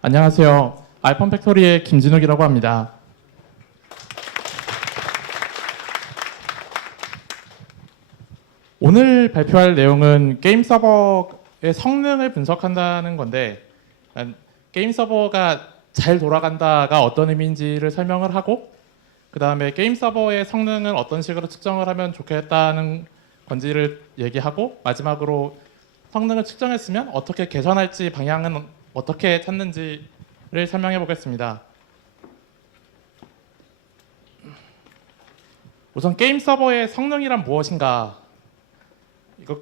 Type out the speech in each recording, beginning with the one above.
안녕하세요. 알폰 팩토리의 김진욱이라고 합니다. 오늘 발표할 내용은 게임 서버의 성능을 분석한다는 건데, 게임 서버가 잘 돌아간다가 어떤 의미인지를 설명을 하고, 그 다음에 게임 서버의 성능을 어떤 식으로 측정을 하면 좋겠다는 건지를 얘기하고, 마지막으로 성능을 측정했으면 어떻게 개선할지 방향은 어떻게 찾는지를 설명해 보겠습니다. 우선 게임 서버의 성능이란 무엇인가? 이거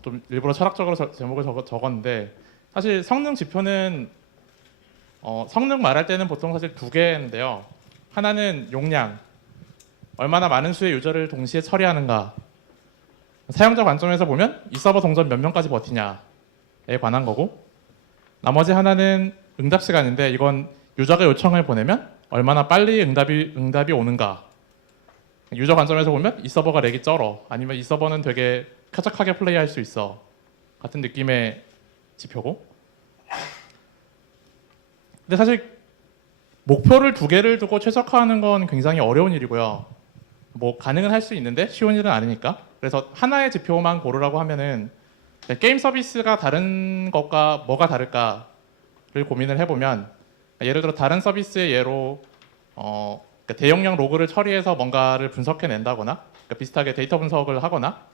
좀 일부러 철학적으로 제목을 적었는데, 사실 성능 지표는 성능 말할 때는 보통 사실 두 개인데요. 하나는 용량, 얼마나 많은 수의 유저를 동시에 처리하는가. 사용자 관점에서 보면 이 서버 동전 몇 명까지 버티냐에 관한 거고, 나머지 하나는 응답 시간인데, 이건 유저가 요청을 보내면 얼마나 빨리 응답이 오는가. 유저 관점에서 보면 이 서버가 렉이 쩔어, 아니면 이 서버는 되게 쾌적하게 플레이할 수 있어, 같은 느낌의 지표고. 근데 사실 목표를 두 개를 두고 최적화하는 건 굉장히 어려운 일이고요. 뭐 가능은 할 수 있는데 쉬운 일은 아니니까. 그래서 하나의 지표만 고르라고 하면은 게임 서비스가 다른 것과 뭐가 다를까를 고민을 해보면, 예를 들어 다른 서비스의 예로 그러니까 대용량 로그를 처리해서 뭔가를 분석해낸다거나, 그러니까 비슷하게 데이터 분석을 하거나,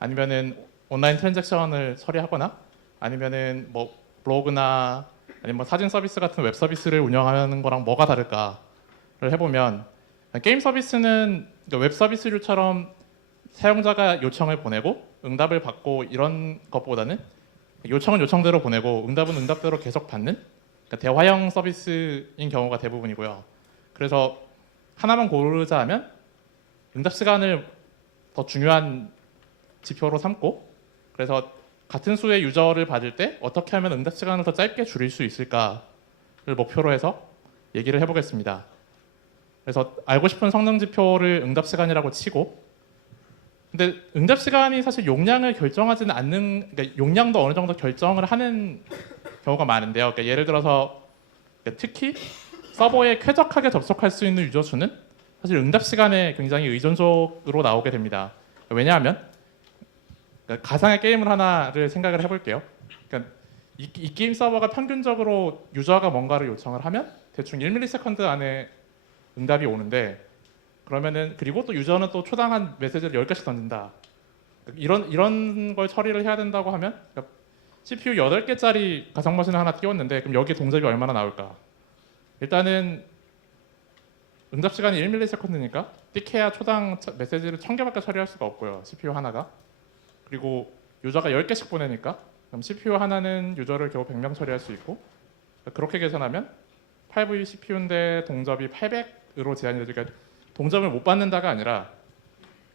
아니면은 온라인 트랜잭션을 처리하거나, 아니면은 뭐 블로그나 아니면 뭐 사진 서비스 같은 웹 서비스를 운영하는 거랑 뭐가 다를까를 해보면, 게임 서비스는 웹 서비스류처럼 사용자가 요청을 보내고 응답을 받고 이런 것보다는 요청은 요청대로 보내고 응답은 응답대로 계속 받는, 그러니까 대화형 서비스인 경우가 대부분이고요. 그래서 하나만 고르자 하면 응답 시간을 더 중요한 지표로 삼고, 그래서 같은 수의 유저를 받을 때 어떻게 하면 응답 시간을 더 짧게 줄일 수 있을까를 목표로 해서 얘기를 해보겠습니다. 그래서 알고 싶은 성능 지표를 응답 시간이라고 치고, 근데 응답 시간이 사실 용량을 결정하지는 않는, 그러니까 용량도 어느 정도 결정을 하는 경우가 많은데요. 그러니까 예를 들어서 특히 서버에 쾌적하게 접속할 수 있는 유저 수는 사실 응답 시간에 굉장히 의존적으로 나오게 됩니다. 왜냐하면 그러니까 가상의 게임을 하나를 생각을 해볼게요. 그러니까 이 게임 서버가 평균적으로 유저가 뭔가를 요청을 하면 대충 1ms 안에 응답이 오는데, 그러면은 그리고 또 유저는 또 초당 한 메시지를 10개씩 던진다. 이런 걸 처리를 해야 된다고 하면, 그러니까 CPU 8개짜리 가상 머신을 하나 띄웠는데 그럼 여기 동접이 얼마나 나올까? 일단은 응답 시간이 1ms니까 띡해야 초당 메시지를 1000개밖에 처리할 수가 없고요. CPU 하나가. 그리고 유저가 10개씩 보내니까 그럼 CPU 하나는 유저를 겨우 100명 처리할 수 있고, 그렇게 계산하면 8V CPU인데 동접이 800으로 제한이 되죠. 그러니까 동접을 못 받는다가 아니라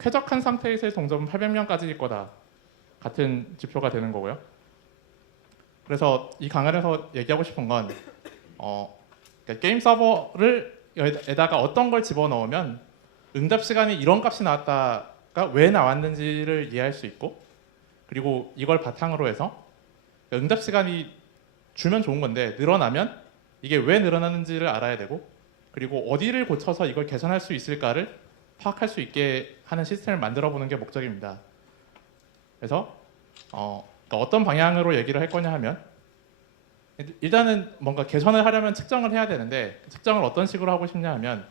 쾌적한 상태에서의 동접은 800명까지일 거다, 같은 지표가 되는 거고요. 그래서 이 강연에서 얘기하고 싶은 건 그러니까 게임 서버를 에다가 어떤 걸 집어넣으면 응답 시간이 이런 값이 나왔다가 왜 나왔는지를 이해할 수 있고, 그리고 이걸 바탕으로 해서 응답 시간이 줄면 좋은 건데 늘어나면 이게 왜 늘어나는지를 알아야 되고, 그리고 어디를 고쳐서 이걸 개선할 수 있을까를 파악할 수 있게 하는 시스템을 만들어 보는 게 목적입니다. 그래서 그러니까 어떤 방향으로 얘기를 할 거냐 하면, 일단은 뭔가 개선을 하려면 측정을 해야 되는데, 측정을 어떤 식으로 하고 싶냐 하면,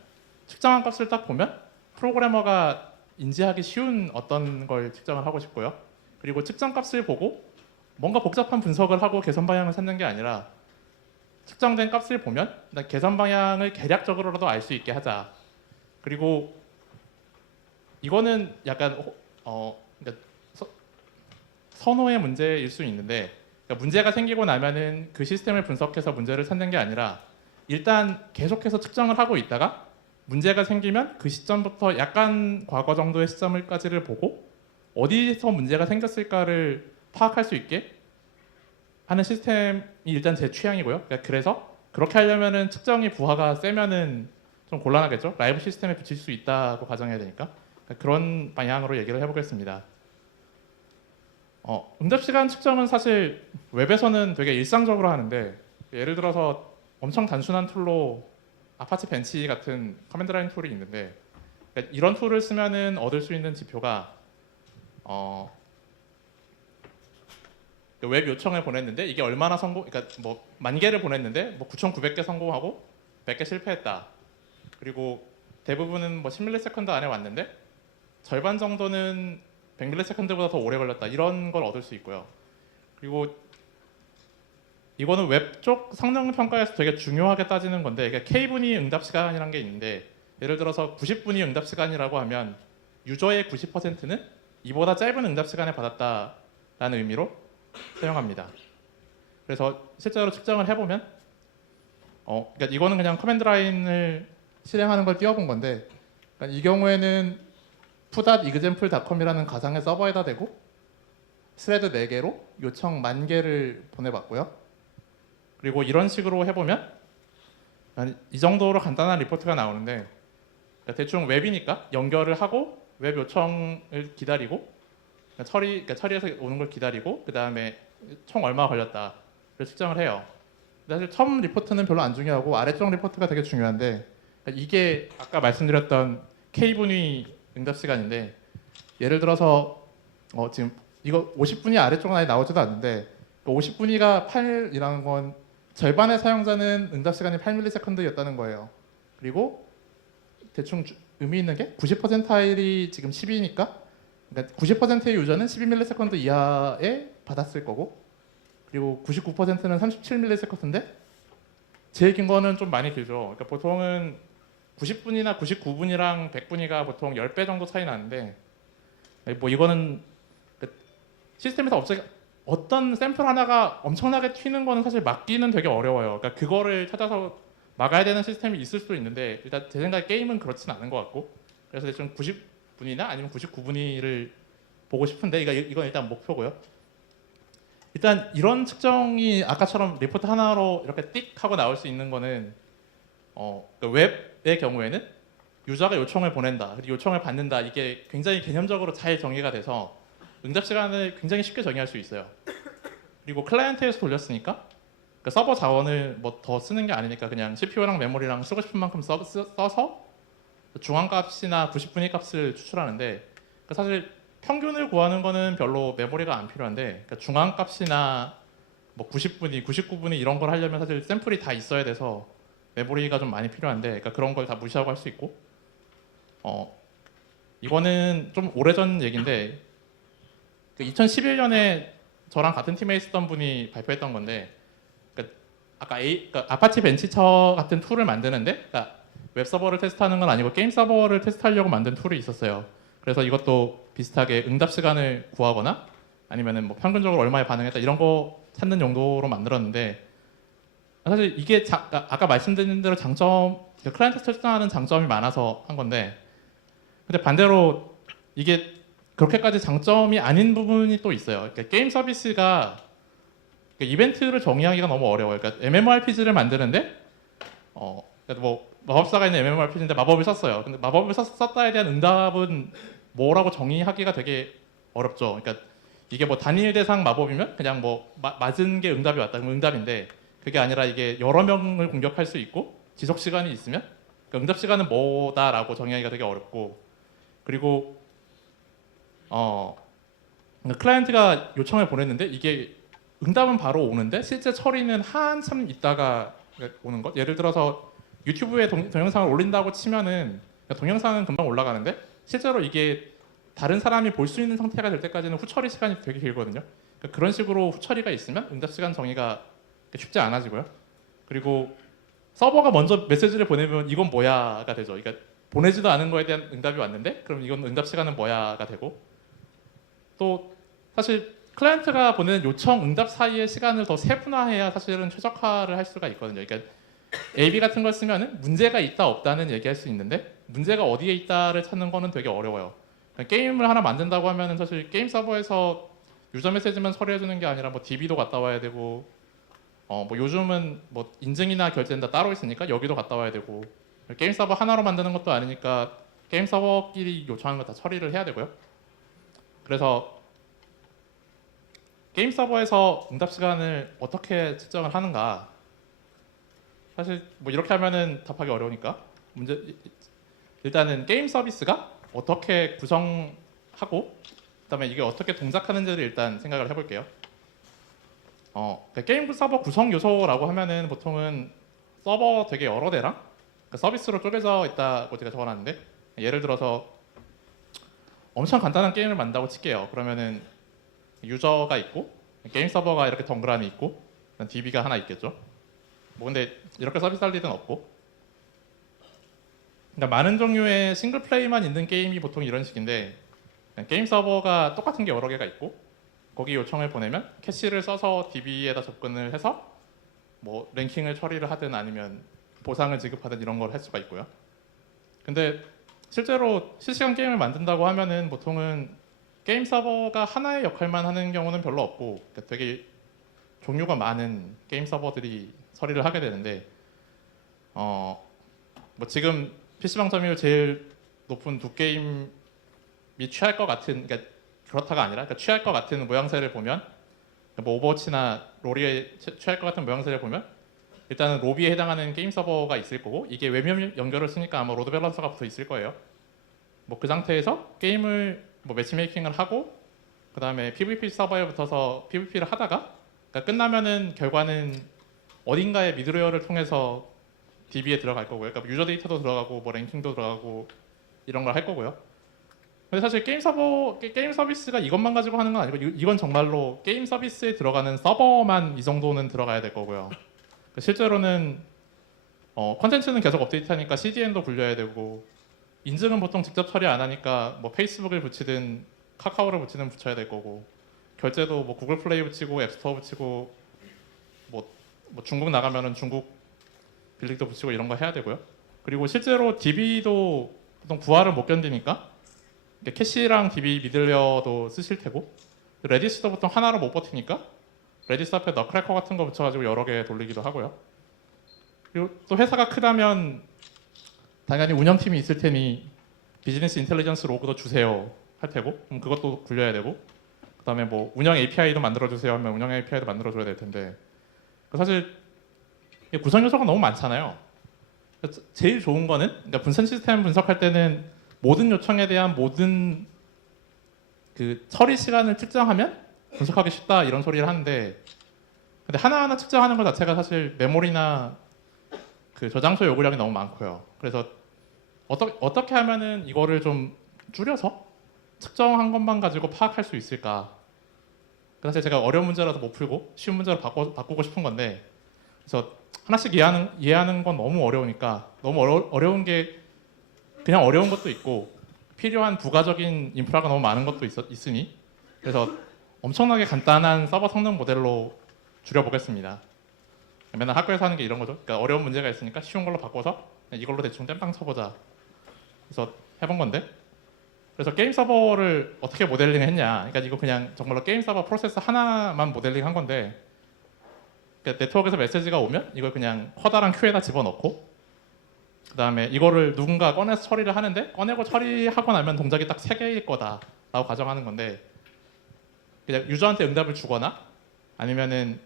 측정한 값을 딱 보면 프로그래머가 인지하기 쉬운 어떤 걸 측정을 하고 싶고요. 그리고 측정 값을 보고 뭔가 복잡한 분석을 하고 개선 방향을 찾는 게 아니라, 측정된 값을 보면 개선 방향을 개략적으로라도 알 수 있게 하자. 그리고 이거는 약간 그러니까 선호의 문제일 수 있는데, 그러니까 문제가 생기고 나면은 그 시스템을 분석해서 문제를 찾는 게 아니라, 일단 계속해서 측정을 하고 있다가 문제가 생기면 그 시점부터 약간 과거 정도의 시점을까지를 보고 어디서 문제가 생겼을까를 파악할 수 있게 하는 시스템이 일단 제 취향이고요. 그러니까 그래서 그렇게 하려면은 측정이 부하가 세면은 좀 곤란하겠죠. 라이브 시스템에 붙일 수 있다고 가정해야 되니까. 그러니까 그런 방향으로 얘기를 해보겠습니다. 응답 시간 측정은 사실 웹에서는 되게 일상적으로 하는데, 예를 들어서 엄청 단순한 툴로 아파치 벤치 같은 커맨드 라인 툴이 있는데, 그러니까 이런 툴을 쓰면은 얻을 수 있는 지표가 웹 요청을 보냈는데 이게 얼마나 성공, 그러니까 뭐 10,000개를 보냈는데 뭐 9,900개 성공하고 100개 실패했다. 그리고 대부분은 뭐 10ms 안에 왔는데 절반 정도는 100ms보다 더 오래 걸렸다. 이런 걸 얻을 수 있고요. 그리고 이거는 웹 쪽 성능 평가에서 되게 중요하게 따지는 건데, 이게 K분위 응답 시간이라는 게 있는데, 예를 들어서 90분위 응답 시간이라고 하면 유저의 90%는 이보다 짧은 응답 시간을 받았다라는 의미로 사용합니다. 그래서 실제로 측정을 해보면, 그러니까 이거는 그냥 커맨드 라인을 실행하는 걸 띄워본 건데, 그러니까 이 경우에는 푸.example.com이라는 가상의 서버에다 대고 스레드 4개로 요청 10,000개를 보내봤고요. 그리고 이런 식으로 해보면 이 정도로 간단한 리포트가 나오는데, 그러니까 대충 웹이니까 연결을 하고 웹 요청을 기다리고 그러니까 처리해서 오는 걸 기다리고 그 다음에 총 얼마 걸렸다를 측정을 해요. 사실 처음 리포트는 별로 안 중요하고 아래쪽 리포트가 되게 중요한데, 그러니까 이게 아까 말씀드렸던 K분위 응답 시간인데, 예를 들어서 지금 이거 50분위 아래쪽 라인에 나오지도 않는데 50분위가 8이라는 건 절반의 사용자는 응답 시간이 8ms였다는 거예요. 그리고 대충 의미 있는 게 90%일이 지금 10이니까, 그러니까 90%의 유저는 12ms 이하에 받았을 거고, 그리고 99%는 37ms인데 제일 긴 거는 좀 많이 길죠. 그러니까 보통은 90분이나 99분이랑 100분위가 보통 10배 정도 차이 나는데, 뭐 이거는 시스템에서 어떤 샘플 하나가 엄청나게 튀는 거는 사실 막기는 되게 어려워요. 그러니까 그거를 찾아서 막아야 되는 시스템이 있을 수도 있는데, 일단 제 생각에 게임은 그렇진 않은 것 같고, 그래서 대충 90분이나 아니면 99분위를 보고 싶은데, 이건 일단 목표고요. 일단 이런 측정이 아까처럼 리포트 하나로 이렇게 띡 하고 나올 수 있는 거는 웹의 경우에는 유저가 요청을 보낸다, 그리고 요청을 받는다, 이게 굉장히 개념적으로 잘 정의가 돼서 응답 시간을 굉장히 쉽게 정의할 수 있어요. 그리고 클라이언트에서 돌렸으니까 그러니까 서버 자원을 뭐 더 쓰는 게 아니니까 그냥 CPU랑 메모리랑 쓰고 싶은 만큼 써서 중앙값이나 90분위 값을 추출하는데, 그러니까 사실 평균을 구하는 거는 별로 메모리가 안 필요한데, 그러니까 중앙값이나 뭐 90분위, 99분위 이런 걸 하려면 사실 샘플이 다 있어야 돼서 메모리가 좀 많이 필요한데, 그러니까 그런 걸 다 무시하고 할 수 있고, 이거는 좀 오래전 얘기인데 2011년에 저랑 같은 팀에 있었던 분이 발표했던 건데, 그러니까 그러니까 아파치 벤치처 같은 툴을 만드는데, 그러니까 웹 서버를 테스트하는 건 아니고 게임 서버를 테스트하려고 만든 툴이 있었어요. 그래서 이것도 비슷하게 응답 시간을 구하거나 아니면은 뭐 평균적으로 얼마에 반응했다 이런 거 찾는 용도로 만들었는데, 사실 이게 아까 말씀드린 대로 클라이언트 설정하는 장점이 많아서 한 건데, 근데 반대로 이게 그렇게까지 장점이 아닌 부분이 또 있어요. 그러니까 게임 서비스가 이벤트를 정의하기가 너무 어려워요. 그러니까 MMORPG를 만드는데 그러니까 뭐 마법사가 있는 MMORPG인데 마법을 썼어요. 근데 마법을 썼다에 대한 응답은 뭐라고 정의하기가 되게 어렵죠. 그러니까 이게 뭐 단일 대상 마법이면 그냥 뭐 맞은 게 응답이 왔다 그럼 응답인데, 그게 아니라 이게 여러 명을 공격할 수 있고 지속 시간이 있으면 그러니까 응답 시간은 뭐다라고 정의하기가 되게 어렵고, 그리고 클라이언트가 요청을 보냈는데 이게 응답은 바로 오는데 실제 처리는 한참 있다가 오는 것. 예를 들어서 유튜브에 동영상을 올린다고 치면은 동영상은 금방 올라가는데 실제로 이게 다른 사람이 볼 수 있는 상태가 될 때까지는 후처리 시간이 되게 길거든요. 그러니까 그런 식으로 후처리가 있으면 응답 시간 정의가 쉽지 않아지고요. 그리고 서버가 먼저 메시지를 보내면 이건 뭐야가 되죠. 그러니까 보내지도 않은 거에 대한 응답이 왔는데 그럼 이건 응답 시간은 뭐야가 되고, 또 사실 클라이언트가 보내는 요청, 응답 사이의 시간을 더 세분화해야 사실은 최적화를 할 수가 있거든요. 그러니까 A/B 같은 걸 쓰면은 문제가 있다 없다는 얘기할 수 있는데 문제가 어디에 있다를 찾는 거는 되게 어려워요. 그러니까 게임을 하나 만든다고 하면은 사실 게임 서버에서 유저 메시지만 처리해 주는 게 아니라 뭐 DB도 갔다 와야 되고, 뭐 요즘은 뭐 인증이나 결제는 다 따로 있으니까 여기도 갔다 와야 되고, 게임 서버 하나로 만드는 것도 아니니까 게임 서버끼리 요청하는 거 다 처리를 해야 되고요. 그래서 게임 서버에서 응답 시간을 어떻게 측정을 하는가, 사실 뭐 이렇게 하면은 답하기 어려우니까 일단은 게임 서비스가 어떻게 구성하고 그다음에 이게 어떻게 동작하는지를 일단 생각을 해볼게요. 그러니까 게임 서버 구성 요소라고 하면은 보통은 서버 되게 여러 대랑 서비스로 쪼개져 있다고 제가 적어놨는데, 예를 들어서 엄청 간단한 게임을 만든다고 칠게요. 그러면은 유저가 있고 게임 서버가 이렇게 덩그러니 있고 DB가 하나 있겠죠. 뭐 근데 이렇게 서비스 할 일은 없고, 그러니까 많은 종류의 싱글 플레이만 있는 게임이 보통 이런 식인데, 게임 서버가 똑같은 게 여러 개가 있고 거기 요청을 보내면 캐시를 써서 DB에다 접근을 해서 뭐 랭킹을 처리를 하든 아니면 보상을 지급하든 이런 걸 할 수가 있고요. 근데 실제로 실시간 게임을 만든다고 하면은 보통은 게임 서버가 하나의 역할만 하는 경우는 별로 없고, 그러니까 되게 종류가 많은 게임 서버들이 처리를 하게 되는데, 뭐 지금 PC방 점유율 제일 높은 두 게임이 취할 것 같은, 그러니까 그렇다가 아니라 그러니까 취할 것 같은 모양새를 보면, 뭐 오버워치나 롤이 취할 것 같은 모양새를 보면 일단은 로비에 해당하는 게임 서버가 있을 거고, 이게 웹 연결을 쓰니까 아마 로드 밸런서가 붙어 있을 거예요. 뭐 그 상태에서 게임을 뭐 매치메이킹을 하고 그 다음에 PVP 서버에 붙어서 PVP를 하다가, 그러니까 끝나면은 결과는 어딘가의 미드웨어를 통해서 DB에 들어갈 거고요. 그러니까 유저 데이터도 들어가고 뭐 랭킹도 들어가고 이런 걸 할 거고요. 근데 사실 게임 서비스가 이것만 가지고 하는 건 아니고, 이건 정말로 게임 서비스에 들어가는 서버만 이 정도는 들어가야 될 거고요. 실제로는 컨텐츠는 계속 업데이트하니까 CDN도 굴려야 되고, 인증은 보통 직접 처리 안 하니까 뭐 페이스북을 붙이든 카카오를 붙이든 붙여야 될 거고, 결제도 뭐 구글 플레이 붙이고 앱스토어 붙이고 뭐 중국 나가면은 중국 빌링도 붙이고 이런 거 해야 되고요. 그리고 실제로 DB도 보통 부하를 못 견디니까 캐시랑 DB 미들웨어도 쓰실 테고, 레디스도 보통 하나로 못 버티니까 레디스 앞에 너크래커 같은 거 붙여가지고 여러 개 돌리기도 하고요. 그리고 또 회사가 크다면 당연히 운영팀이 있을 테니 비즈니스 인텔리전스 로그도 주세요 할 테고, 그럼 그것도 굴려야 되고, 그다음에 뭐 운영 API도 만들어주세요 하면 운영 API도 만들어줘야 될 텐데, 사실 구성 요소가 너무 많잖아요. 제일 좋은 거는, 그러니까 분산 시스템 분석할 때는 모든 요청에 대한 모든 그 처리 시간을 측정하면 분석하기 쉽다 이런 소리를 하는데, 근데 하나하나 측정하는 것 자체가 사실 메모리나 그 저장소 요구량이 너무 많고요. 그래서 어떻게 하면은 이거를 좀 줄여서 측정한 것만 가지고 파악할 수 있을까? 사실 제가 어려운 문제라도 못 풀고 쉬운 문제로 바꾸고 싶은 건데, 그래서 하나씩 이해하는 건 너무 어려우니까, 너무 어려운 게 그냥 어려운 것도 있고 필요한 부가적인 인프라가 너무 많은 것도 있으니, 그래서 엄청나게 간단한 서버 성능 모델로 줄여보겠습니다. 맨날 학교에서 하는 게 이런 거죠. 그러니까 어려운 문제가 있으니까 쉬운 걸로 바꿔서 이걸로 대충 땜빵 쳐보자. 그래서 해본 건데, 그래서 게임 서버를 어떻게 모델링 했냐, 그러니까 이거 그냥 정말로 게임 서버 프로세스 하나만 모델링 한 건데, 그러니까 네트워크에서 메시지가 오면 이걸 그냥 커다란 큐에다 집어넣고, 그 다음에 이거를 누군가 꺼내서 처리를 하는데, 꺼내고 처리하고 나면 동작이 딱 3개일 거다라고 가정하는 건데, 그냥 유저한테 응답을 주거나 아니면은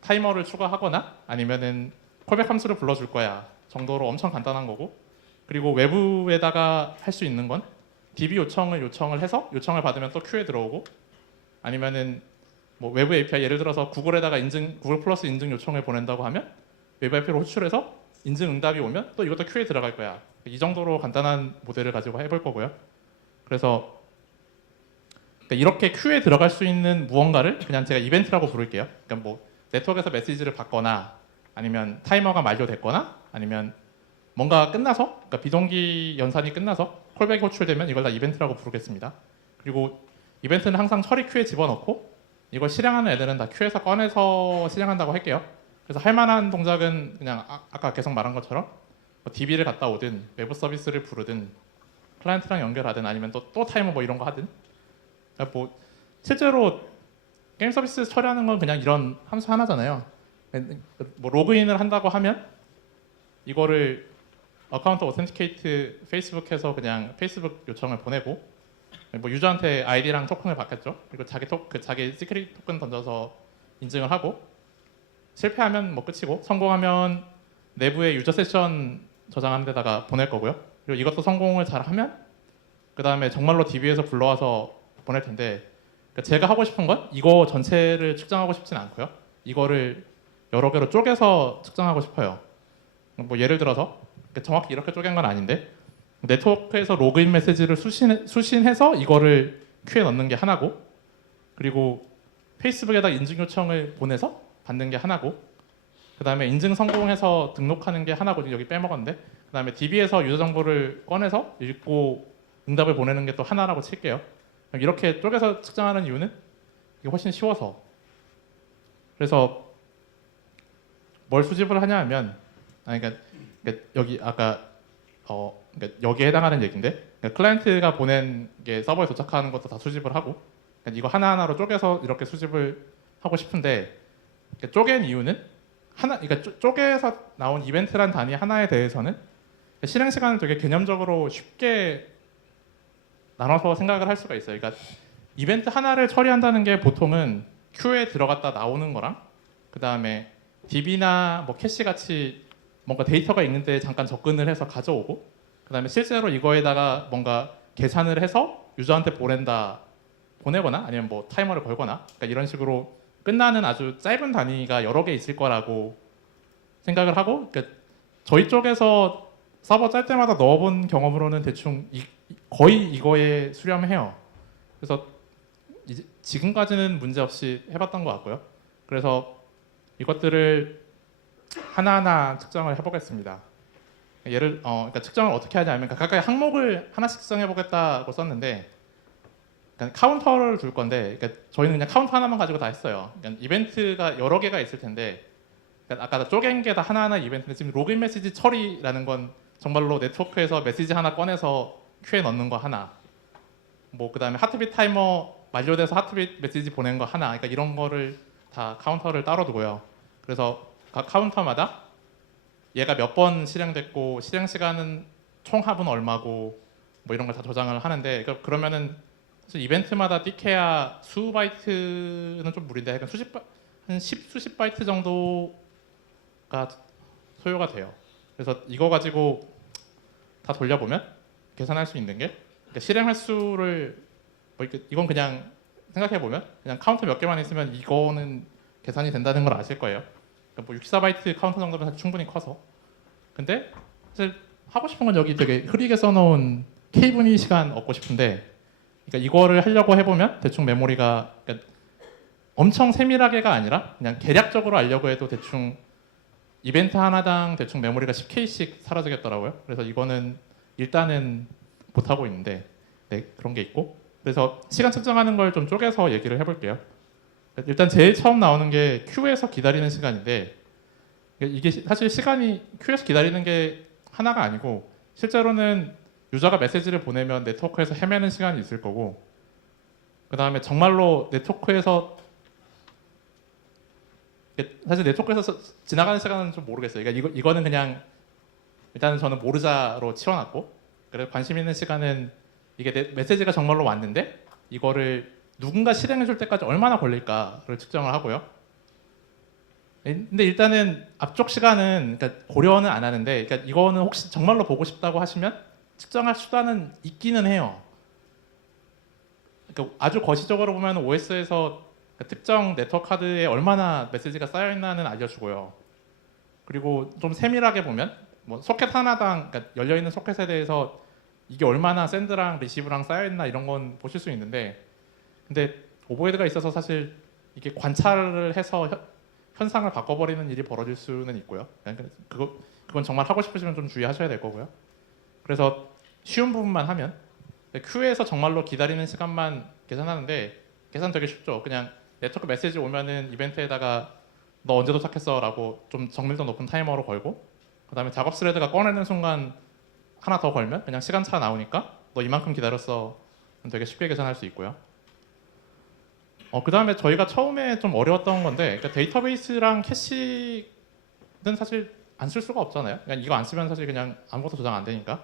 타이머를 추가하거나 아니면은 콜백 함수를 불러줄 거야 정도로 엄청 간단한 거고, 그리고 외부에다가 할 수 있는 건 DB 요청을 해서 요청을 받으면 또 큐에 들어오고, 아니면은 뭐 외부 API, 예를 들어서 구글에다가 구글 플러스 인증 요청을 보낸다고 하면 외부 API로 호출해서 인증 응답이 오면 또 이것도 큐에 들어갈 거야. 이 정도로 간단한 모델을 가지고 해볼 거고요. 그래서 이렇게 큐에 들어갈 수 있는 무언가를 그냥 제가 이벤트라고 부를게요. 그러니까 뭐 네트워크에서 메시지를 받거나 아니면 타이머가 만료됐거나 아니면 뭔가 끝나서, 그러니까 비동기 연산이 끝나서 콜백이 호출되면 이걸 다 이벤트라고 부르겠습니다. 그리고 이벤트는 항상 처리 큐에 집어넣고 이걸 실행하는 애들은 다 큐에서 꺼내서 실행한다고 할게요. 그래서 할 만한 동작은 그냥 아까 계속 말한 것처럼 뭐 DB를 갔다 오든 외부 서비스를 부르든 클라이언트랑 연결하든 아니면 또 타이머 뭐 이런 거 하든, 그러니까 뭐 실제로 게임 서비스 처리하는 건 그냥 이런 함수 하나잖아요. 뭐 로그인을 한다고 하면 이거를 어카운트 오센티케이트 페이스북에서 그냥 페이스북 요청을 보내고, 뭐 유저한테 아이디랑 토큰을 받겠죠. 그리고 자기 시크릿 토큰 던져서 인증을 하고, 실패하면 뭐 끝이고 성공하면 내부에 유저 세션 저장하는 데다가 보낼 거고요. 그리고 이것도 성공을 잘 하면 그 다음에 정말로 DB에서 불러와서 보낼 텐데 그러니까 제가 하고 싶은 건 이거 전체를 측정하고 싶진 않고요. 이거를 여러 개로 쪼개서 측정하고 싶어요. 뭐 예를 들어서 정확히 이렇게 쪼갠 건 아닌데 네트워크에서 로그인 메시지를 수신해서 이거를 큐에 넣는 게 하나고 그리고 페이스북에다 인증 요청을 보내서 받는 게 하나고 그 다음에 인증 성공해서 등록하는 게 하나고 여기 빼먹었는데 그 다음에 DB에서 유저 정보를 꺼내서 읽고 응답을 보내는 게 또 하나라고 칠게요. 이렇게 쪼개서 측정하는 이유는 이게 훨씬 쉬워서. 그래서 뭘 수집을 하냐 하면 그러니까 여기 아까 그러니까 여기에 해당하는 얘기인데 그러니까 클라이언트가 보낸 게 서버에 도착하는 것도 다 수집을 하고 그러니까 이거 하나하나로 쪼개서 이렇게 수집을 하고 싶은데 그러니까 쪼갠 이유는 그러니까 쪼개서 나온 이벤트란 단위 하나에 대해서는 실행 시간을 되게 개념적으로 쉽게 나눠서 생각을 할 수가 있어요. 그러니까 이벤트 하나를 처리한다는 게 보통은 큐에 들어갔다 나오는 거랑 그 다음에 DB나 뭐 캐시 같이 뭔가 데이터가 있는데 잠깐 접근을 해서 가져오고 그 다음에 실제로 이거에다가 뭔가 계산을 해서 유저한테 보내거나 아니면 뭐 타이머를 걸거나 그러니까 이런 식으로 끝나는 아주 짧은 단위가 여러 개 있을 거라고 생각을 하고 그러니까 저희 쪽에서 서버 짤 때마다 넣어본 경험으로는 대충 거의 이거에 수렴해요. 그래서 지금까지는 문제없이 해봤던 것 같고요. 그래서 이것들을 하나하나 측정을 해보겠습니다. 그러니까 측정을 어떻게 하냐면 각각의 항목을 하나씩 측정해보겠다고 썼는데 그러니까 카운터를 둘 건데 그러니까 저희는 그냥 카운터 하나만 가지고 다 했어요. 그러니까 이벤트가 여러 개가 있을 텐데 그러니까 아까 쪼갠 게 다 하나하나 이벤트인데 지금 로그인 메시지 처리라는 건 정말로 네트워크에서 메시지 하나 꺼내서 큐에 넣는 거 하나 뭐 그다음에 하트빗 타이머 만료돼서 하트빗 메시지 보낸 거 하나 그러니까 이런 거를 다 카운터를 따로 두고요. 그래서 각 카운터마다 얘가 몇 번 실행됐고 실행 시간은 총 합은 얼마고 뭐 이런 걸 다 저장을 하는데 그러면은 사실 이벤트마다 띠케야 수 바이트는 좀 무리인데 한 수십 바이트 정도가 소요가 돼요. 그래서 이거 가지고 다 돌려보면 계산할 수 있는 게 그러니까 실행 횟수를 뭐 이건 그냥 생각해 보면 그냥 카운터 몇 개만 있으면 이거는 계산이 된다는 걸 아실 거예요. 그러니까 뭐 64바이트 카운터 정도면 사실 충분히 커서. 근데 사실 하고 싶은 건 여기 되게 흐리게 써놓은 K분위 시간 얻고 싶은데 그러니까 이거를 하려고 해보면 대충 메모리가 그러니까 엄청 세밀하게가 아니라 그냥 계략적으로 알려고 해도 대충 이벤트 하나당 대충 메모리가 10K씩 사라지겠더라고요. 그래서 이거는 일단은 못하고 있는데 네, 그런 게 있고 그래서 시간 측정하는 걸 좀 쪼개서 얘기를 해볼게요. 일단 제일 처음 나오는 게 큐에서 기다리는 시간인데 이게 사실 시간이 큐에서 기다리는 게 하나가 아니고 실제로는 유저가 메시지를 보내면 네트워크에서 헤매는 시간이 있을 거고 그 다음에 정말로 네트워크에서 사실 네트워크에서 지나가는 시간은 좀 모르겠어요. 그러니까 이거는 그냥 일단은 저는 모르자로 치워놨고 그래서 관심 있는 시간은 이게 메시지가 정말로 왔는데 이거를 누군가 실행해 줄 때까지 얼마나 걸릴까를 측정을 하고요. 근데 일단은 앞쪽 시간은 그러니까 고려는 안 하는데 그러니까 이거는 혹시 정말로 보고 싶다고 하시면 측정할 수단은 있기는 해요. 그러니까 아주 거시적으로 보면 OS에서 특정 네트워크 카드에 얼마나 메시지가 쌓여 있나는 알려주고요. 그리고 좀 세밀하게 보면 뭐 소켓 하나당 그러니까 열려 있는 소켓에 대해서 이게 얼마나 샌드랑 리시브랑 쌓여 있나 이런 건 보실 수 있는데 근데 오버헤드가 있어서 사실 이게 관찰을 해서 현상을 바꿔버리는 일이 벌어질 수는 있고요. 그러니까 그건 정말 하고 싶으시면 좀 주의하셔야 될 거고요. 그래서 쉬운 부분만 하면 큐에서 정말로 기다리는 시간만 계산하는데 계산 되게 쉽죠. 그냥 네트워크 메시지 오면은 이벤트에다가 너 언제 도착했어? 라고 좀 정밀도 높은 타이머로 걸고 그 다음에 작업 스레드가 꺼내는 순간 하나 더 걸면 그냥 시간차 나오니까 너 이만큼 기다렸어. 되게 쉽게 계산할 수 있고요. 그 다음에 저희가 처음에 좀 어려웠던 건데 그러니까 데이터베이스랑 캐시는 사실 안 쓸 수가 없잖아요. 그냥 이거 안 쓰면 사실 그냥 아무것도 저장 안 되니까.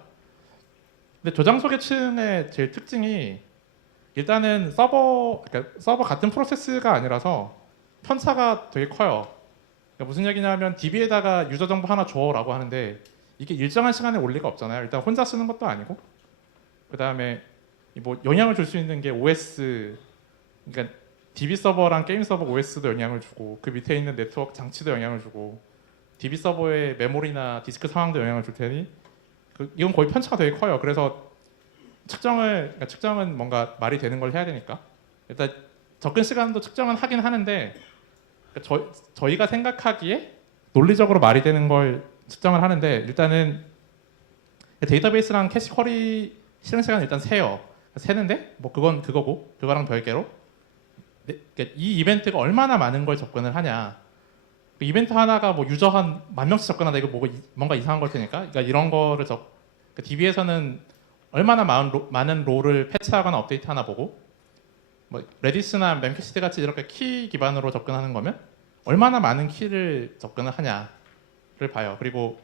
근데 저장 소개층의 제일 특징이 일단은 그러니까 서버 같은 프로세스가 아니라서 편차가 되게 커요. 그러니까 무슨 얘기냐면 DB에다가 유저 정보 하나 줘라고 하는데 이게 일정한 시간에 올 리가 없잖아요. 일단 혼자 쓰는 것도 아니고 그 다음에 뭐 영향을 줄 수 있는 게 OS, 그러니까 DB 서버랑 게임 서버 OS도 영향을 주고 그 밑에 있는 네트워크 장치도 영향을 주고 DB 서버의 메모리나 디스크 상황도 영향을 줄 테니 이건 거의 편차가 되게 커요. 그래서 그러니까 측정은 뭔가 말이 되는 걸 해야 되니까 일단 접근 시간도 측정은 하긴 하는데 그러니까 저희가 생각하기에 논리적으로 말이 되는 걸 측정을 하는데 일단은 데이터베이스랑 캐시 쿼리 실행 시간 일단 세요. 세는데 뭐 그건 그거고 그거랑 별개로 그러니까 이 이벤트가 얼마나 많은 걸 접근을 하냐. 그 이벤트 하나가 뭐 유저 한 10,000명씩 접근한다 이거 뭔가 이상한 걸 테니까. 그러니까 이런 거를 그 DB에서는 얼마나 많은 롤을 패치하거나 업데이트하나 보고 뭐 레디스나 멤캐시드 같이 이렇게 키 기반으로 접근하는 거면 얼마나 많은 키를 접근을 하냐를 봐요. 그리고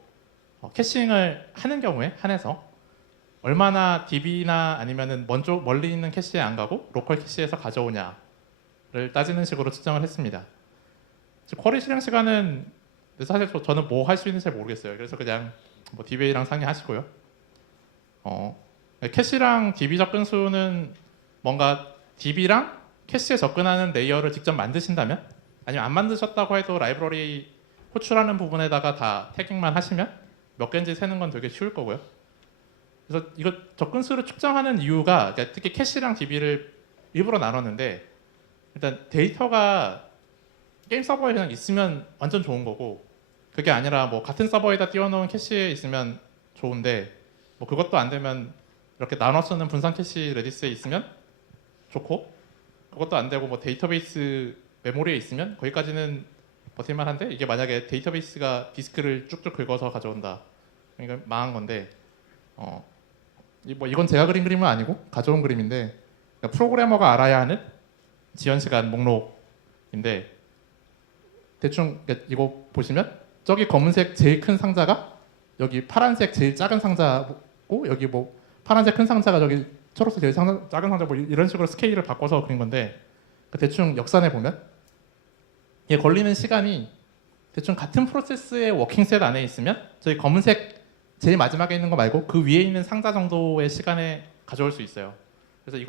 캐싱을 하는 경우에 한해서 얼마나 DB나 아니면은 멀리 있는 캐시에 안 가고 로컬 캐시에서 가져오냐를 따지는 식으로 측정을 했습니다. 쿼리 실행 시간은 사실 저는 뭐 할 수 있는지 잘 모르겠어요. 그래서 그냥 뭐 DBA랑 상의하시고요. 캐시랑 DB 접근 수는 뭔가 DB랑 캐시에 접근하는 레이어를 직접 만드신다면 아니면 안 만드셨다고 해도 라이브러리 호출하는 부분에다가 다 태깅만 하시면 몇 개인지 세는 건 되게 쉬울 거고요. 그래서 이거 접근 수를 측정하는 이유가 그러니까 특히 캐시랑 DB를 일부러 나눴는데 일단 데이터가 게임 서버에 그냥 있으면 완전 좋은 거고 그게 아니라 뭐 같은 서버에다 띄워놓은 캐시에 있으면 좋은데 뭐 그것도 안 되면 이렇게 나눠 쓰는 분산 캐시 레디스에 있으면 좋고 그것도 안 되고 뭐 데이터베이스 메모리에 있으면 거기까지는 버틸만 한데 이게 만약에 데이터베이스가 디스크를 쭉쭉 긁어서 가져온다 그러니까 망한 건데 뭐 이건 제가 그린 그림은 아니고 가져온 그림인데 그러니까 프로그래머가 알아야 하는 지연 시간 목록인데 대충 이거 보시면 저기 검은색 제일 큰 상자가 여기 파란색 제일 작은 상자고 여기 뭐 파란색 큰 상자가 저기 초록색 제일 작은 상자 뭐 이런 식으로 스케일을 바꿔서 그린 건데 대충 역산해 보면 이게 걸리는 시간이 대충 같은 프로세스의 워킹셋 안에 있으면 저기 검은색 제일 마지막에 있는 거 말고 그 위에 있는 상자 정도의 시간에 가져올 수 있어요. 그래서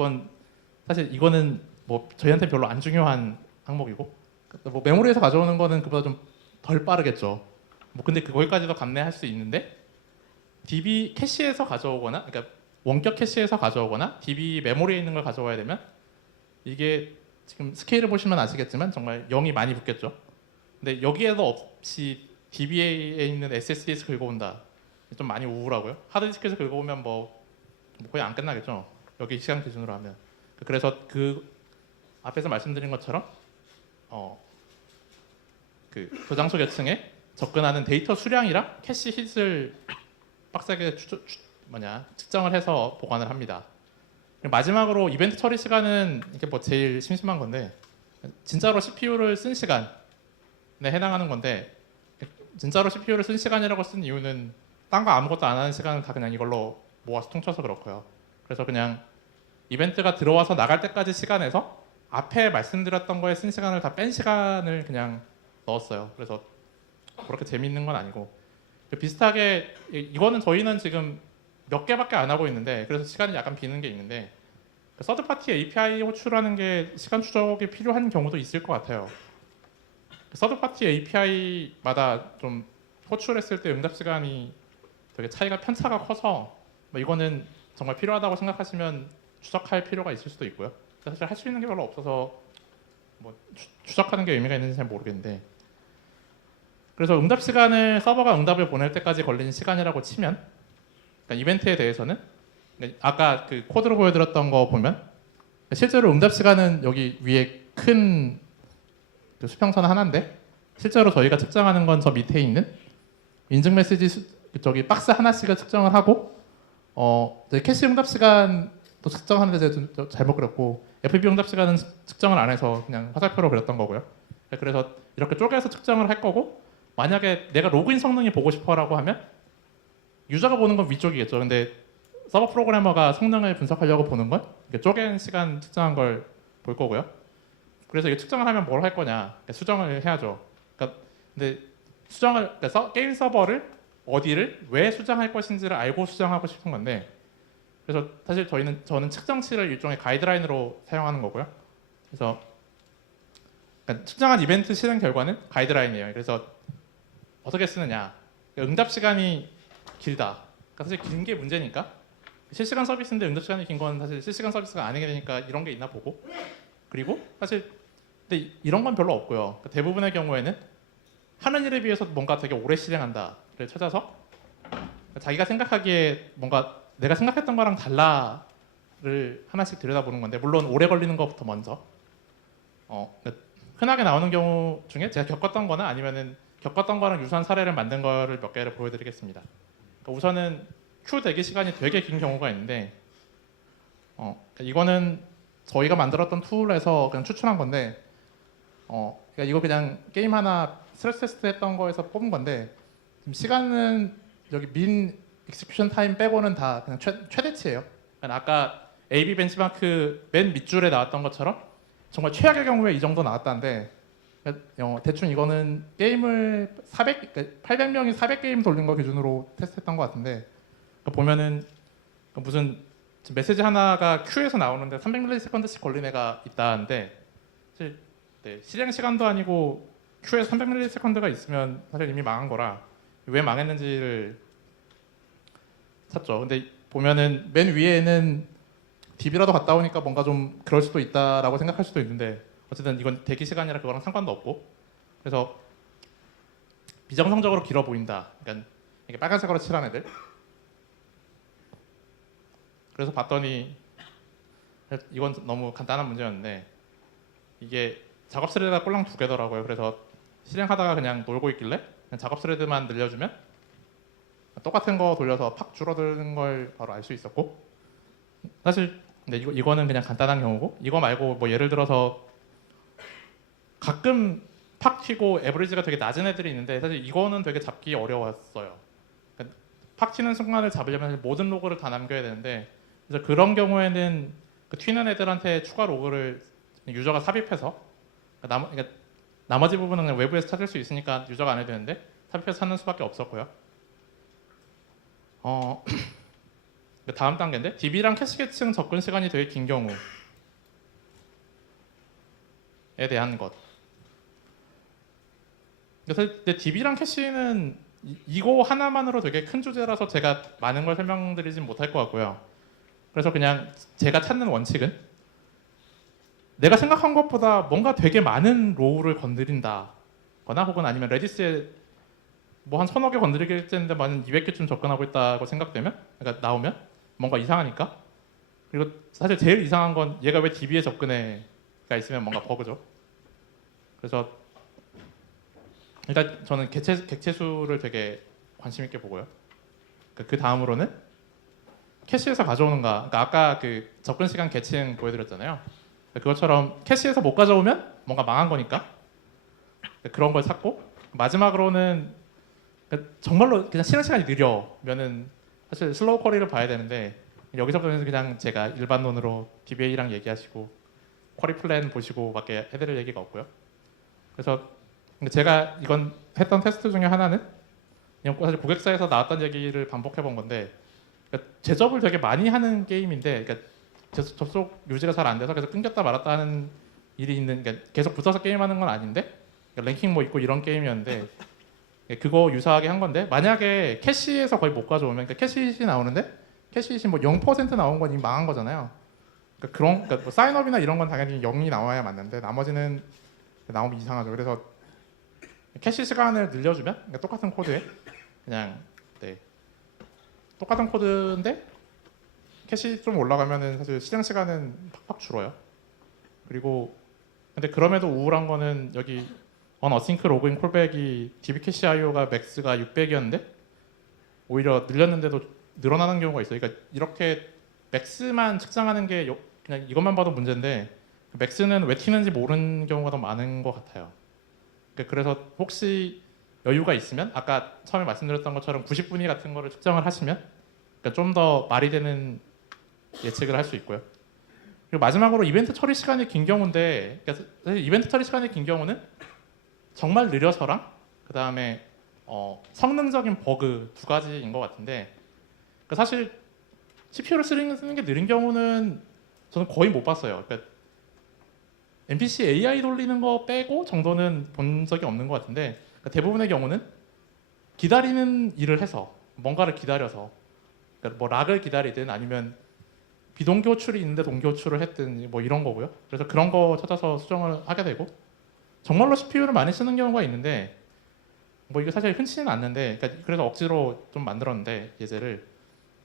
사실 이거는 뭐 저희한테 별로 안 중요한 항목이고 뭐 메모리에서 가져오는 거는 그보다 좀 덜 빠르겠죠. 뭐 근데 거기까지도 감내할 수 있는데 DB 캐시에서 가져오거나 그러니까 원격 캐시에서 가져오거나 DB 메모리에 있는 걸 가져와야 되면 이게 지금 스케일을 보시면 아시겠지만 정말 0이 많이 붙겠죠. 근데 여기에도 없이 DB에 있는 SSD에서 긁어온다. 좀 많이 우울하고요. 하드디스크에서 긁어오면 뭐 거의 안 끝나겠죠. 여기 시간 기준으로 하면. 그래서 그 앞에서 말씀드린 것처럼 그 저장소 계층에 접근하는 데이터 수량이랑 캐시 hit을 빡세게 측정을 해서 보관을 합니다. 마지막으로 이벤트 처리 시간은 이게 뭐 제일 심심한 건데 진짜로 CPU를 쓴 시간에 해당하는 건데 진짜로 CPU를 쓴 시간이라고 쓴 이유는 딴 거 아무것도 안 하는 시간은 다 그냥 이걸로 모아서 통쳐서 그렇고요. 그래서 그냥 이벤트가 들어와서 나갈 때까지 시간에서 앞에 말씀드렸던 거에 쓴 시간을 다 뺀 시간을 그냥 넣었어요. 그래서 그렇게 재밌는 건 아니고 비슷하게 이거는 저희는 지금 몇 개밖에 안 하고 있는데 그래서 시간이 약간 비는 게 있는데 서드 파티 API 호출하는 게 시간 추적이 필요한 경우도 있을 것 같아요. 서드 파티 API마다 좀 호출했을 때 응답 시간이 되게 편차가 커서 뭐 이거는 정말 필요하다고 생각하시면 추적할 필요가 있을 수도 있고요. 사실 할 수 있는 게 별로 없어서 뭐 추적하는 게 의미가 있는지 잘 모르겠는데 그래서 응답 시간을 서버가 응답을 보낼 때까지 걸리는 시간이라고 치면 그러니까 이벤트에 대해서는 아까 그 코드로 보여드렸던 거 보면 실제로 응답 시간은 여기 위에 큰 그 수평선 하나인데 실제로 저희가 측정하는 건 저 밑에 있는 인증 메시지 저기 박스 하나씩을 측정을 하고 캐시 응답 시간도 측정하는데 제가 좀 잘못 그렸고 FB 응답 시간은 측정을 안 해서 그냥 화살표로 그렸던 거고요. 그래서 이렇게 쪼개서 측정을 할 거고 만약에 내가 로그인 성능이 보고 싶어라고 하면 유저가 보는 건 위쪽이겠죠. 근데 서버 프로그래머가 성능을 분석하려고 보는 건 쪼갠 시간 측정한 걸 볼 거고요. 그래서 이게 측정을 하면 뭘 할 거냐? 수정을 해야죠. 그러니까 근데 수정을 그래서 게임 서버를 어디를 왜 수정할 것인지를 알고 수정하고 싶은 건데 그래서 사실 저는 측정치를 일종의 가이드라인으로 사용하는 거고요. 그래서 그러니까 측정한 이벤트 실행 결과는 가이드라인이에요. 그래서 어떻게 쓰느냐? 응답 시간이 길다. 그러니까 사실 긴 게 문제니까 실시간 서비스인데 응답 시간이 긴 건 사실 실시간 서비스가 아니게 되니까 이런 게 있나 보고 그리고 사실 근데 이런 건 별로 없고요. 그러니까 대부분의 경우에는 하는 일에 비해서 뭔가 되게 오래 실행한다를 찾아서 자기가 생각하기에 뭔가 내가 생각했던 거랑 달라를 하나씩 들여다보는 건데 물론 오래 걸리는 것부터 먼저 그러니까 흔하게 나오는 경우 중에 제가 겪었던 거나 아니면은 겪었던 거랑 유사한 사례를 만든 거를 몇 개를 보여드리겠습니다. 그러니까 우선은 큐 대기 시간이 되게 긴 경우가 있는데 그러니까 이거는 저희가 만들었던 툴에서 그냥 추천한 건데 그러니까 이거 그냥 게임 하나 스트레스 테스트 했던 거에서 뽑은 건데 지금 시간은 여기 민 익스큐션 타임 빼고는 다 그냥 최대치예요. 그러니까 아까 AB 벤치마크 맨 밑줄에 나왔던 것처럼 정말 최악의 경우에 이 정도 나왔다는데 대충 이거는 게임을 800명이 400게임 돌린 거 기준으로 테스트했던 것 같은데 그러니까 보면은 무슨 메시지 하나가 큐에서 나오는데 300ms씩 걸린 애가 있다는데 사실 실행 시간도 아니고 큐에 300ms가 있으면 사실 이미 망한 거라 왜 망했는지를 찾죠. 근데 보면은 맨 위에는 DB라도 갔다 오니까 뭔가 좀 그럴 수도 있다라고 생각할 수도 있는데 어쨌든 이건 대기 시간이라 그거랑 상관도 없고 그래서 비정상적으로 길어 보인다. 그러니까 이게 빨간색으로 칠한 애들. 그래서 봤더니 이건 너무 간단한 문제였는데 이게 작업 스레드가 꼴랑 2개더라고요. 그래서 실행하다가 그냥 놀고 있길래 그냥 작업 스레드만 늘려주면 똑같은 거 돌려서 팍 줄어드는 걸 바로 알 수 있었고 사실 근데 이거는 그냥 간단한 경우고 이거 말고 뭐 예를 들어서 가끔 팍 튀고 에버리지가 되게 낮은 애들이 있는데 사실 이거는 되게 잡기 어려웠어요. 그러니까 팍 튀는 순간을 잡으려면 모든 로그를 다 남겨야 되는데 그래서 그런 경우에는 그 튀는 애들한테 추가 로그를 유저가 삽입해서 그러니까 나머지 부분은 그냥 외부에서 찾을 수 있으니까 유저가 안 해도 되는데 삽입해서 찾는 수밖에 없었고요. 다음 단계인데 DB랑 캐시 계층 접근 시간이 되게 긴 경우에 대한 것. 근데 DB랑 캐시는 이거 하나만으로 되게 큰 주제라서 제가 많은 걸 설명드리진 못할 것 같고요. 그래서 그냥 제가 찾는 원칙은 내가 생각한 것보다 뭔가 되게 많은 로우를 건드린다거나 혹은 아니면 레디스에 뭐 한 서너 개 건드리겠는데 만 200개쯤 접근하고 있다고 생각되면 그러니까 나오면 뭔가 이상하니까 그리고 사실 제일 이상한 건 얘가 왜 DB에 접근해가 있으면 뭔가 버그죠. 그래서 일단 저는 객체수를 되게 관심 있게 보고요. 그 다음으로는 캐시에서 가져오는가. 그러니까 아까 그 접근 시간 계층 보여드렸잖아요. 그것처럼 캐시에서 못 가져오면 뭔가 망한 거니까 그런 걸 찾고 마지막으로는 정말로 그냥 실행 시간이 느려면은 사실 슬로우 쿼리를 봐야 되는데 여기서부터는 그냥 제가 일반론으로 DBA랑 얘기하시고 쿼리 플랜 보시고 밖에 해드릴 얘기가 없고요. 그래서 제가 이건 했던 테스트 중에 하나는 그냥 사실 고객사에서 나왔던 얘기를 반복해 본 건데 그러니까 제접을 되게 많이 하는 게임인데 그러니까 접속 유지가 잘 안 돼서 계속 끊겼다 말았다 하는 일이 있는 그러니까 계속 붙어서 게임하는 건 아닌데 그러니까 랭킹 뭐 있고 이런 게임이었는데 그거 유사하게 한 건데 만약에 캐시에서 거의 못 가져오면 그러니까 캐시시 나오는데 캐시시 뭐 0% 나온 건 이미 망한 거잖아요. 그러니까 뭐 사인업이나 이런 건 당연히 0이 나와야 맞는데 나머지는 나오면 이상하죠. 그래서 캐시 시간을 늘려주면 그러니까 똑같은 코드에 그냥 똑같은 코드인데 캐시 좀 올라가면은 사실 실행 시간은 팍팍 줄어요. 그리고 근데 그럼에도 우울한 거는 여기 어싱크 로그인 콜백이 DB 캐시 IO가 맥스가 600이었는데 오히려 늘렸는데도 늘어나는 경우가 있어요. 그러니까 이렇게 맥스만 측정하는 게 그냥 이것만 봐도 문제인데 맥스는 왜 튀는지 모르는 경우가 더 많은 것 같아요. 그래서 혹시 여유가 있으면 아까 처음에 말씀드렸던 것처럼 90분위 같은 거를 측정을 하시면 그러니까 좀 더 말이 되는 예측을 할 수 있고요. 그리고 마지막으로 이벤트 처리 시간이 긴 경우인데 그러니까 사실 이벤트 처리 시간이 긴 경우는 정말 느려서랑 그 다음에 성능적인 버그 두 가지인 것 같은데, 그러니까 사실 CPU를 쓰는 게 느린 경우는 저는 거의 못 봤어요. 그러니까 NPC AI 돌리는 거 빼고 정도는 본 적이 없는 것 같은데, 그러니까 대부분의 경우는 기다리는 일을 해서 뭔가를 기다려서, 그러니까 뭐 락을 기다리든 아니면 비동교출이 있는데 동교출을 했든 뭐 이런 거고요. 그래서 그런 거 찾아서 수정을 하게 되고, 정말로 CPU를 많이 쓰는 경우가 있는데 뭐 이게 사실 흔치는 않는데, 그러니까 그래서 억지로 좀 만들었는데 예제를,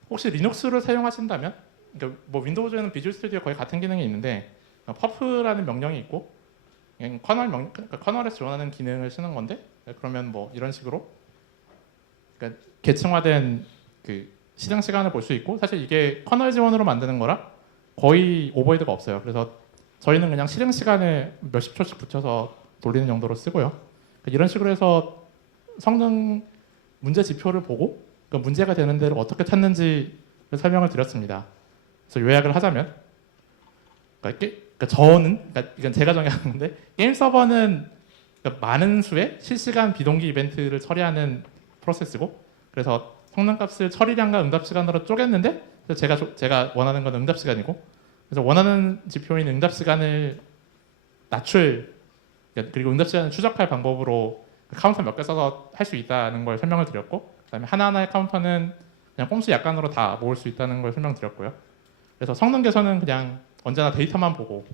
혹시 리눅스를 사용하신다면, 그러니까 뭐 윈도우즈에는 비주얼 스튜디오 거의 같은 기능이 있는데 퍼프라는 명령이 있고, 그냥 그러니까 커널에서 지원하는 기능을 쓰는 건데, 그러면 뭐 이런 식으로 그러니까 계층화된 그 실행 시간을 볼 수 있고, 사실 이게 커널 지원으로 만드는 거라 거의 오버헤드가 없어요. 그래서 저희는 그냥 실행 시간을 몇십 초씩 붙여서 돌리는 용도로 쓰고요. 그러니까 이런 식으로 해서 성능 문제 지표를 보고 그 문제가 되는 데를 어떻게 찾는지 설명을 드렸습니다. 그래서 요약을 하자면, 그러니까 저는, 그러니까 이건 제가 정의하는 건데, 게임 서버는 그러니까 많은 수의 실시간 비동기 이벤트를 처리하는 프로세스고, 그래서 성능값을 처리량과 응답 시간으로 쪼갰는데, 그래서 제가 원하는 건 응답 시간이고, 그래서 원하는 지표인 응답 시간을 낮출, 그러니까 그리고 응답 시간을 추적할 방법으로 카운터 몇 개 써서 할 수 있다는 걸 설명을 드렸고, 그다음에 하나하나의 카운터는 그냥 꼼수 약간으로 다 모을 수 있다는 걸 설명드렸고요. 그래서 성능 개선은 그냥 언제나 데이터만 보고,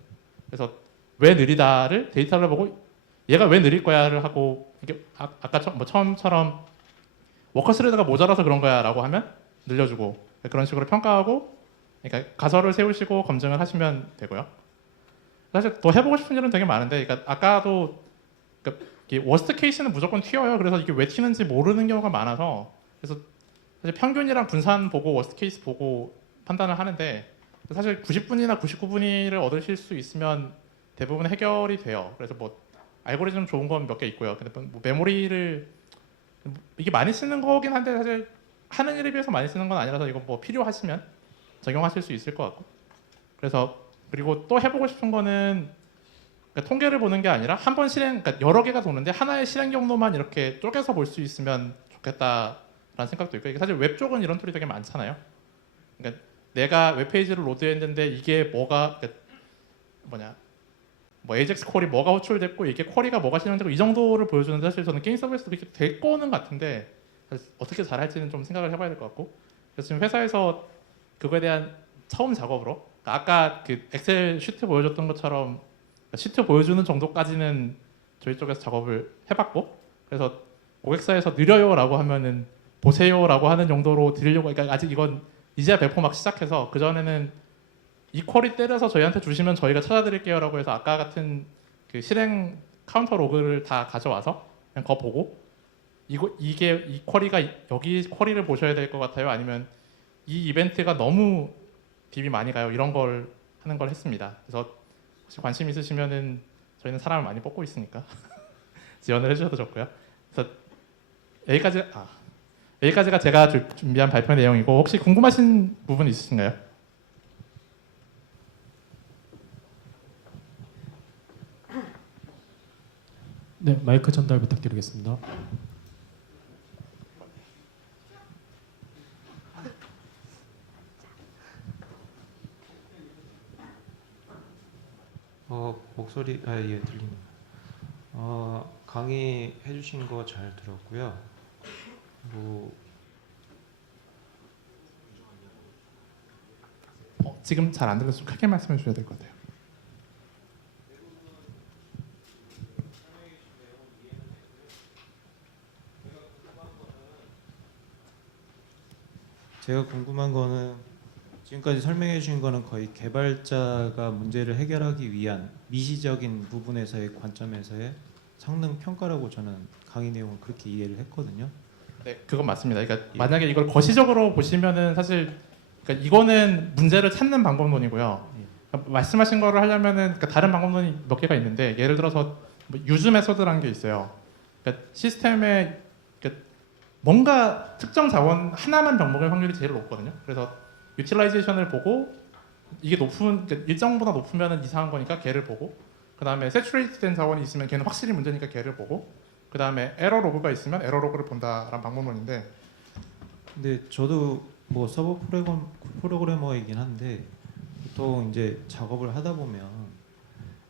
그래서 왜 느리다를 데이터를 보고 얘가 왜 느릴 거야를 하고, 이게 아까 뭐 처음처럼 워커 스레드가 모자라서 그런 거야라고 하면 늘려주고, 그런 식으로 평가하고, 그러니까 가설을 세우시고 검증을 하시면 되고요. 사실 더 해보고 싶은 일은 되게 많은데, 그러니까 아까도 그러니까 워스트 케이스는 무조건 튀어요. 그래서 이게 왜 튀는지 모르는 경우가 많아서, 그래서 사실 평균이랑 분산 보고 워스트 케이스 보고 판단을 하는데, 사실 90분이나 99분위를 얻으실 수 있으면 대부분 해결이 돼요. 그래서 뭐 알고리즘 좋은 건 몇 개 있고요. 근데 뭐 메모리를 이게 많이 쓰는 거긴 한데, 사실 하는 일에 비해서 많이 쓰는 건 아니라서 이거 뭐 필요하시면 적용하실 수 있을 것 같고. 그래서 그리고 또 해보고 싶은 거는, 그러니까 통계를 보는 게 아니라 한 번 그러니까 여러 개가 도는데 하나의 실행 경로만 이렇게 쪼개서 볼 수 있으면 좋겠다라는 생각도 있고, 이게 사실 웹 쪽은 이런 툴이 되게 많잖아요. 그러니까 내가 웹페이지를 로드했는데 이게 뭐가 뭐냐 뭐 AJAX 쿼리 뭐가 호출됐고 이게 쿼리가 뭐가 실행되고 이 정도를 보여주는데, 사실 저는 게임 서비스도 그렇게 될 거는 같은데 어떻게 잘할지는 좀 생각을 해봐야 될 것 같고. 그래서 지금 회사에서 그거에 대한 처음 작업으로, 아까 그 엑셀 시트 보여줬던 것처럼 시트 보여주는 정도까지는 저희 쪽에서 작업을 해봤고, 그래서 고객사에서 느려요라고 하면은 보세요라고 하는 정도로 드리려고. 그러니까 아직 이건 이제야 배포 막 시작해서, 그 전에는 이 쿼리 때려서 저희한테 주시면 저희가 찾아드릴게요라고 해서 아까 같은 그 실행 카운터 로그를 다 가져와서 그냥 그거 보고, 이게 이 쿼리가 여기 쿼리를 보셔야 될 것 같아요, 아니면 이 이벤트가 너무 딥이 많이 가요, 이런 걸 하는 걸 했습니다. 그래서 혹시 관심 있으시면은 저희는 사람을 많이 뽑고 있으니까 지원을 해주셔도 좋고요. 그래서 여기까지가 제가 준비한 발표 내용이고, 혹시 궁금하신 부분 있으신가요? 네, 마이크 전달 부탁드리겠습니다. 목소리 예, 들립니다. 강의 해주신 거 잘 들었고요. 뭐 지금 잘 안 들려서 좀 크게 말씀해 주셔야 될 것 같아요. 제가 궁금한 거는, 지금까지 설명해 주신 거는 거의 개발자가 문제를 해결하기 위한 미시적인 부분에서의 관점에서의 성능 평가라고 저는 강의 내용을 그렇게 이해를 했거든요. 네, 그건 맞습니다. 그러니까 예. 만약에 이걸 거시적으로 보시면은 사실, 그러니까 이거는 문제를 찾는 방법론이고요. 예. 그러니까 말씀하신 거를 하려면은, 그러니까 다른 방법론이 몇 개가 있는데, 예를 들어서 뭐 유즈 메소드라는 게 있어요. 그러니까 시스템에 그러니까 뭔가 특정 자원 하나만 병목일 확률이 제일 높거든요. 그래서 유틸라이제이션을 보고 이게 그러니까 일정보다 높으면 이상한 거니까 걔를 보고, 그 다음에 세츄레이트 된 자원이 있으면 걔는 확실히 문제니까 걔를 보고, 그 다음에 에러 로그가 있으면 에러 로그를 본다라는 방법론인데 근데 저도 뭐 서버 프로그래머이긴 한데 보통 이제 작업을 하다 보면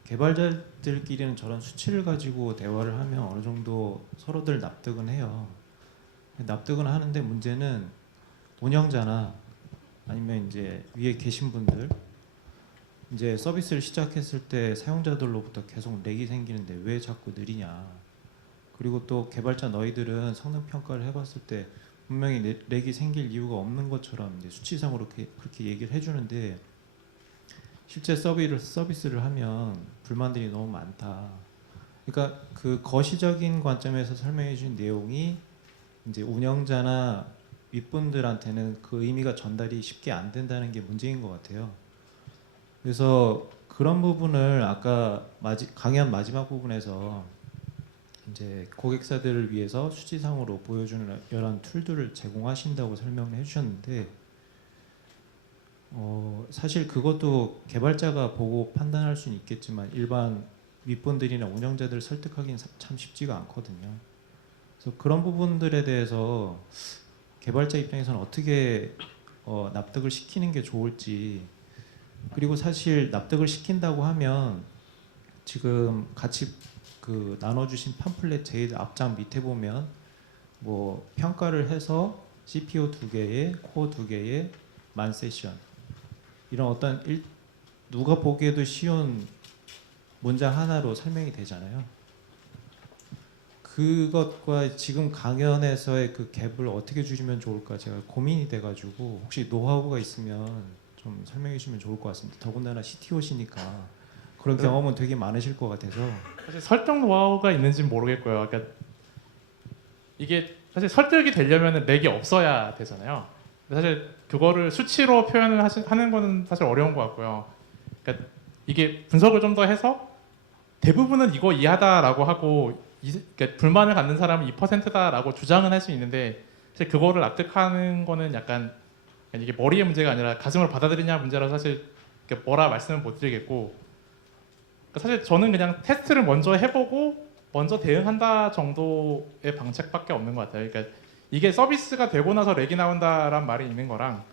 개발자들끼리는 저런 수치를 가지고 대화를 하면 어느 정도 서로들 납득은 해요. 납득은 하는데 문제는 운영자나 아니면 이제 위에 계신 분들 이제 서비스를 시작했을 때 사용자들로부터 계속 렉이 생기는데 왜 자꾸 느리냐. 그리고 또 개발자 너희들은 성능 평가를 해봤을 때 분명히 렉이 생길 이유가 없는 것처럼 이제 수치상으로 그렇게 얘기를 해주는데 실제 서비스를 하면 불만들이 너무 많다. 그러니까 그 거시적인 관점에서 설명해 주신 내용이 이제 운영자나 윗분들한테는 그 의미가 전달이 쉽게 안 된다는 게 문제인 것 같아요. 그래서 그런 부분을 아까 강연 마지막 부분에서 이제 고객사들을 위해서 수치상으로 보여주는 이런 툴들을 제공하신다고 설명을 해주셨는데 사실 그것도 개발자가 보고 판단할 수는 있겠지만 일반 윗분들이나 운영자들을 설득하기는 참 쉽지가 않거든요. 그래서 그런 부분들에 대해서 개발자 입장에서는 어떻게 납득을 시키는 게 좋을지 그리고 사실 납득을 시킨다고 하면 지금 같이 그 나눠주신 팜플렛 제일 앞장 밑에 보면 뭐 평가를 해서 CPU 2개에 코어 2개에 만 세션 이런 어떤 누가 보기에도 쉬운 문장 하나로 설명이 되잖아요. 그것과 지금 강연에서의 그 갭을 어떻게 줄이면 좋을까 제가 고민이 돼가지고 혹시 노하우가 있으면 좀 설명해 주시면 좋을 것 같습니다. 더군다나 CTO시니까 그런 경험은 되게 많으실 것 같아서 사실 설득 노하우가 있는지는 모르겠고요. 그러니까 이게 사실 설득이 되려면 렉이 없어야 되잖아요. 사실 그거를 수치로 표현을 하는 거는 사실 어려운 것 같고요. 그러니까 이게 분석을 좀 더 해서 대부분은 이거 이하다라고 하고 그러니까 불만을 갖는 사람은 2%다라고 주장은 할 수 있는데 사실 그거를 납득하는 거는 약간 이게 머리의 문제가 아니라 가슴으로 받아들이냐 문제라서 사실 뭐라 말씀을 못 드리겠고 그러니까 사실 저는 그냥 테스트를 먼저 해보고 먼저 대응한다 정도의 방책밖에 없는 것 같아요. 그러니까 이게 서비스가 되고 나서 렉이 나온다란 말이 있는 거랑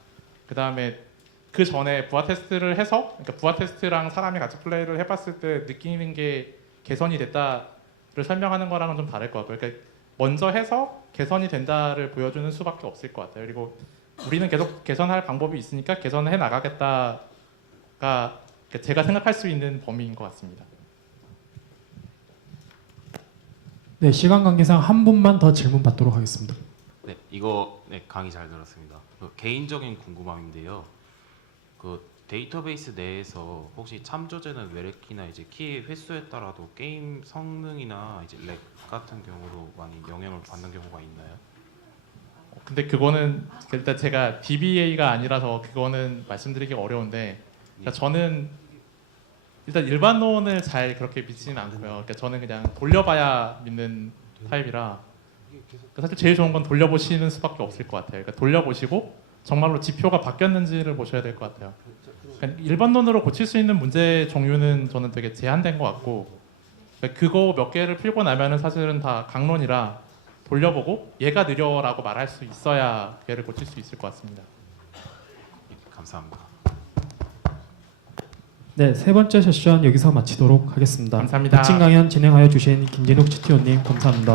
그 다음에 그 전에 부하 테스트를 해서 그러니까 부하 테스트랑 사람이 같이 플레이를 해봤을 때 느끼는 게 개선이 됐다를 설명하는 거랑은 좀 다를 것 같고요. 그러니까 먼저 해서 개선이 된다를 보여주는 수밖에 없을 것 같아요. 그리고 우리는 계속 개선할 방법이 있으니까 개선해 나가겠다가 제가 생각할 수 있는 범위인 것 같습니다. 네, 시간 관계상 한 분만 더 질문 받도록 하겠습니다. 네, 이거 강의 잘 들었습니다. 개인적인 궁금함인데요. 그 데이터베이스 내에서 혹시 참조되는 외래키나 이제 키 횟수에 따라도 게임 성능이나 이제 렉 같은 경우로 많이 영향을 받는 경우가 있나요? 근데 그거는 일단 제가 DBA가 아니라서 그거는 말씀드리기 어려운데 그러니까 저는 일단 일반론을 잘 그렇게 믿지는 않고요. 그러니까 저는 그냥 돌려봐야 믿는 타입이라 그러니까 사실 제일 좋은 건 돌려보시는 수밖에 없을 것 같아요. 그러니까 돌려보시고 정말로 지표가 바뀌었는지를 보셔야 될 것 같아요. 그러니까 일반론으로 고칠 수 있는 문제 종류는 저는 되게 제한된 것 같고 그러니까 그거 몇 개를 풀고 나면은 사실은 다 강론이라 돌려보고 얘가 느려라고 말할 수 있어야 얘를 고칠 수 있을 것 같습니다. 감사합니다. 네, 세 번째 세션 여기서 마치도록 하겠습니다. 감사합니다. 덕진 강연 진행하여 주신 김진욱 CTO님 감사합니다.